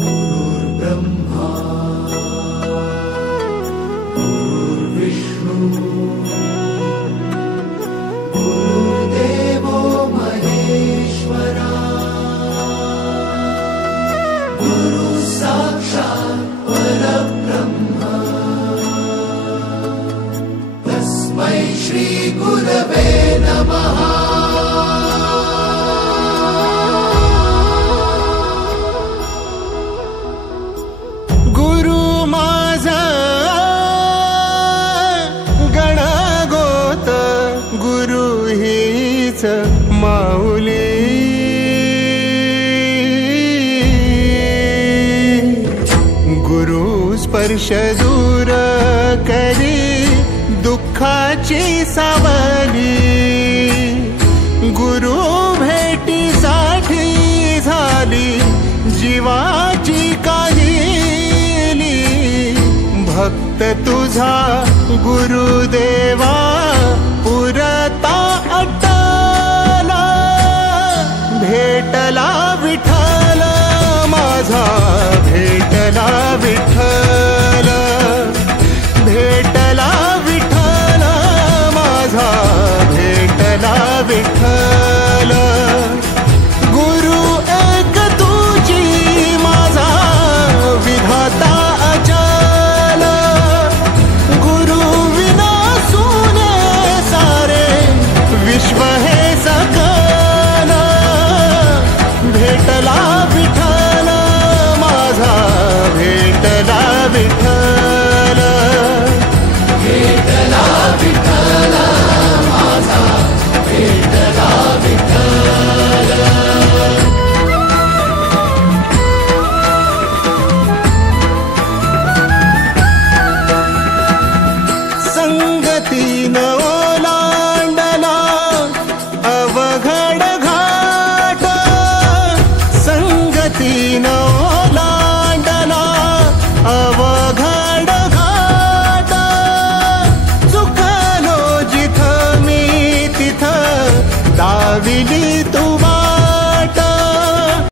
गुरुर्ब्रह्मा गुरुर्विष्णू गुरुर्देवो महेश्वरा गुरु साक्षात् परब्रह्म तस्मै श्री गुरवे नमः। माऊली गुरु स्पर्श दूर करी दुःखाची सावली गुरु भेटीसाठी झाली जीवाची काहिली भक्त तुझा गुरुदेवा पुरता भेटला विठ्ठल माझा भेटला विठ्ठल भेटला विठ्ठल माझा भेटला विठ्ठल गुरु एक तुझी माझा विधाता अचल गुरु विना सुने सारे विश्व हे सकल भेटला विठ्ठल माझा भेटला विठ्ठल।